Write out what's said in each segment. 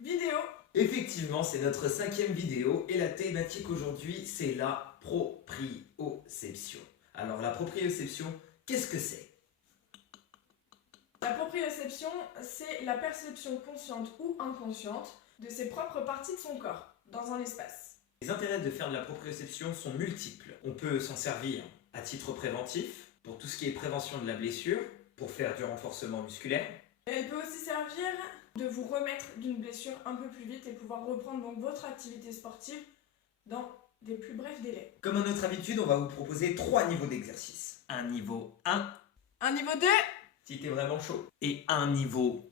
vidéo. Effectivement, c'est notre 5e vidéo et la thématique aujourd'hui, c'est la proprioception. Alors la proprioception, qu'est-ce que c'est? La proprioception, c'est la perception consciente ou inconsciente de ses propres parties de son corps dans un espace. Les intérêts de faire de la proprioception sont multiples. On peut s'en servir à titre préventif, pour tout ce qui est prévention de la blessure, pour faire du renforcement musculaire. Elle peut aussi servir de vous remettre d'une blessure un peu plus vite et pouvoir reprendre donc votre activité sportive dans des plus brefs délais. Comme à notre habitude, on va vous proposer 3 niveaux d'exercice. Un niveau 1, Un niveau 2, si t'es vraiment chaud, et un niveau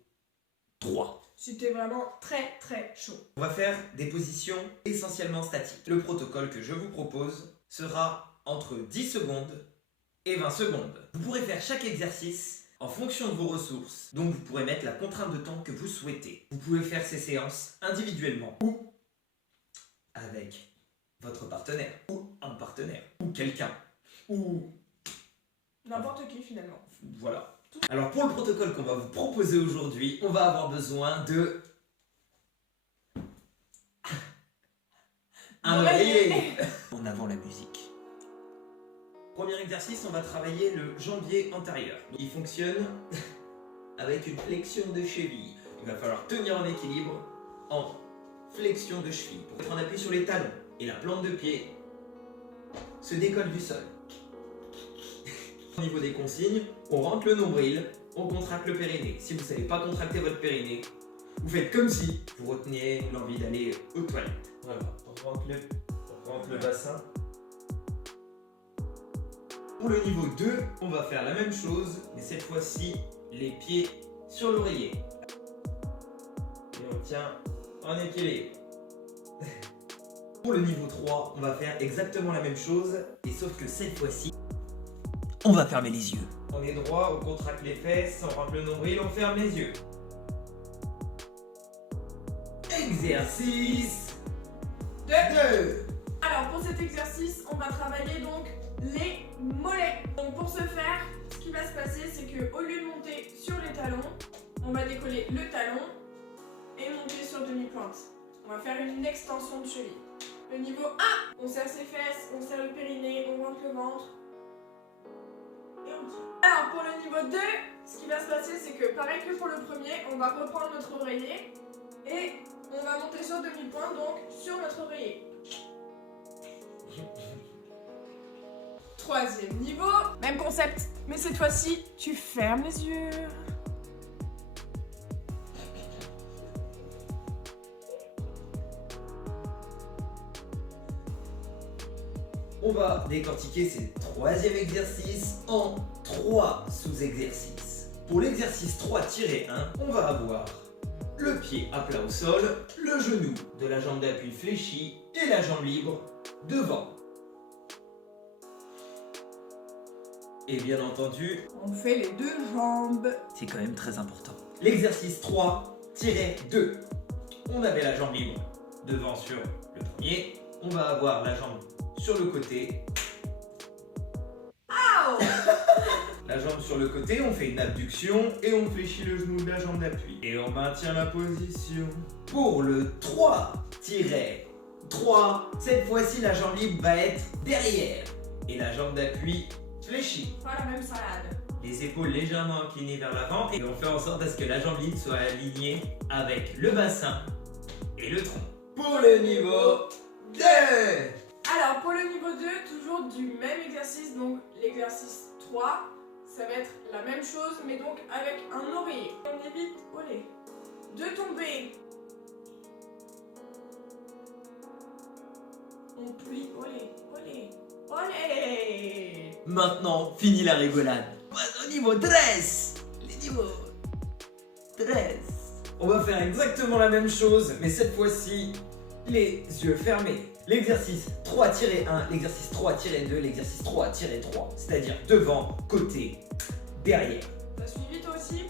3. si t'es vraiment très très chaud. On va faire des positions essentiellement statiques. Le protocole que je vous propose sera entre 10 secondes et 20 secondes. Vous pourrez faire chaque exercice en fonction de vos ressources, donc vous pourrez mettre la contrainte de temps que vous souhaitez. Vous pouvez faire ces séances individuellement ou avec votre partenaire, ou un partenaire, ou quelqu'un, ou N'importe qui finalement. voilà. Alors pour le protocole qu'on va vous proposer aujourd'hui, on va avoir besoin de un oreiller. En avant la musique. Premier exercice, on va travailler le jambier antérieur. Il fonctionne avec une flexion de cheville. Il va falloir tenir en équilibre en flexion de cheville. Pour être en appui sur les talons et la plante de pied se décolle du sol. Au niveau des consignes, on rentre le nombril, on contracte le périnée. Si vous ne savez pas contracter votre périnée, vous faites comme si vous reteniez l'envie d'aller aux toilettes. Voilà, on rentre le bassin. Pour le niveau 2, on va faire la même chose, mais cette fois-ci, les pieds sur l'oreiller. Et on tient en équilibre. Pour le niveau 3, on va faire exactement la même chose, et sauf que cette fois-ci, on va fermer les yeux. On est droit, on contracte les fesses, on rentre le nombril, on ferme les yeux. Exercice 2. Alors pour cet exercice, on va travailler donc les mollets. Donc pour ce faire, ce qui va se passer, c'est que au lieu de monter sur les talons, on va décoller le talon et monter sur demi-pointe. On va faire une extension de cheville. Le niveau 1, on serre ses fesses, on serre le périnée, on rentre le ventre et on tire. Alors pour le niveau 2, ce qui va se passer, c'est que pareil que pour le premier, on va reprendre notre oreiller et on va monter sur demi-pointe, donc sur notre oreiller. Troisième niveau, même concept, mais cette fois-ci, tu fermes les yeux. On va décortiquer ces 3e exercice en 3 sous-exercices. Pour l'exercice 3-1, on va avoir le pied à plat au sol, le genou de la jambe d'appui fléchi et la jambe libre devant. Et bien entendu, On fait les deux jambes. c'est quand même très important. L'exercice 3-2. On avait la jambe libre devant sur le premier. On va avoir la jambe sur le côté. La jambe sur le côté, on fait une abduction et on fléchit le genou de la jambe d'appui. Et on maintient la position. Pour le 3-3, cette fois-ci la jambe libre va être derrière. Et la jambe d'appui fléchie. Pas la même salade. Les épaules légèrement inclinées vers l'avant. Et on fait en sorte à ce que la jambe libre soit alignée avec le bassin et le tronc. Pour le niveau 2. Alors pour le niveau 2, toujours du même exercice, donc l'exercice 3, ça va être la même chose, mais donc avec un oreiller. On évite de tomber. On plie, olé. Maintenant, fini la rigolade. Passe au niveau 13. Les niveaux 13. On va faire exactement la même chose, mais cette fois-ci, les yeux fermés. L'exercice 3-1, l'exercice 3-2, l'exercice 3-3, c'est-à-dire devant, côté, derrière. T'as suivi toi aussi?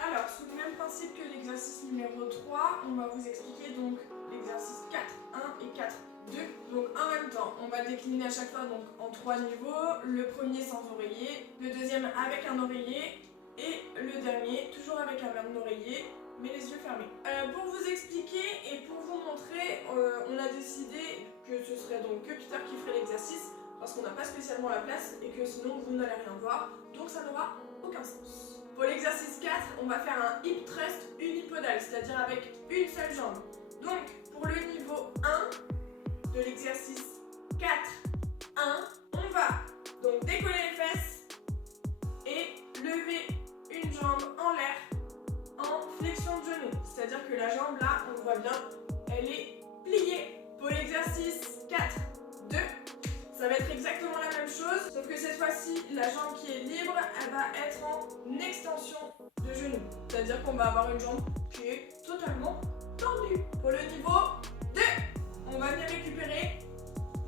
Alors, sous le même principe que l'exercice numéro 3, on va vous expliquer donc l'exercice 4-1 et 4-2. 2. Donc en même temps, on va décliner à chaque fois donc, en 3 niveaux. Le premier sans oreiller, le deuxième avec un oreiller et le dernier toujours avec un oreiller mais les yeux fermés. Pour vous expliquer et pour vous montrer, on a décidé que ce serait donc que Peter qui ferait l'exercice parce qu'on n'a pas spécialement la place et que sinon vous n'allez rien voir, donc ça n'aura aucun sens. Pour l'exercice 4, on va faire un hip thrust unipodal, c'est-à-dire avec une seule jambe. Donc pour le niveau 1 de l'exercice 4-1, on va donc décoller les fesses et lever une jambe en l'air en flexion de genou. C'est-à-dire que la jambe là, on voit bien, elle est pliée. Pour l'exercice 4-2, ça va être exactement la même chose, sauf que cette fois-ci, la jambe qui est libre, elle va être en extension de genou. C'est-à-dire qu'on va avoir une jambe qui est totalement tendue. Pour le niveau 2, on va venir récupérer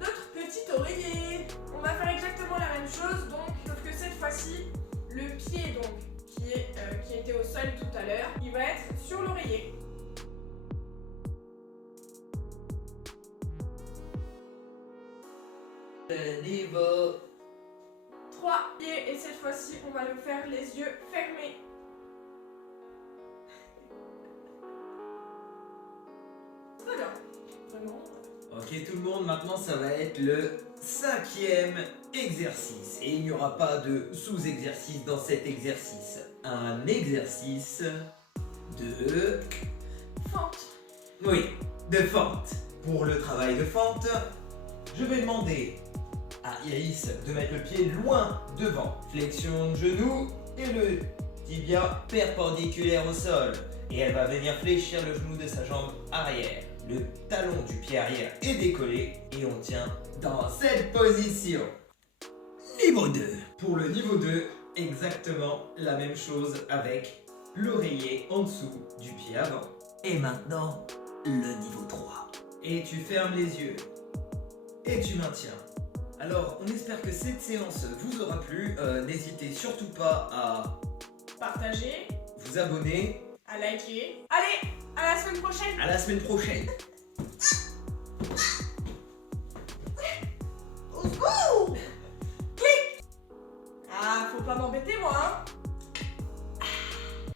notre petit oreiller. On va faire exactement la même chose, donc, sauf que cette fois-ci, le pied donc qui était au sol tout à l'heure, il va être sur l'oreiller. Niveau 3. Et cette fois-ci, on va le faire les yeux fermés. Très bien. Vraiment. Ok tout le monde, maintenant ça va être le 5e exercice. Et il n'y aura pas de sous-exercice dans cet exercice. Un exercice de... Fente. Oui, de fente. Pour le travail de fente, je vais demander à Iris de mettre le pied loin devant. Flexion de genou et le tibia perpendiculaire au sol. Et elle va venir fléchir le genou de sa jambe arrière. Le talon du pied arrière est décollé et on tient dans cette position. Niveau 2. Pour le niveau 2, exactement la même chose avec l'oreiller en dessous du pied avant. Et maintenant, le niveau 3. Et tu fermes les yeux. Et tu maintiens. Alors, on espère que cette séance vous aura plu. N'hésitez surtout pas à Partager, vous abonner. à liker. Allez, à la semaine prochaine. À la semaine prochaine.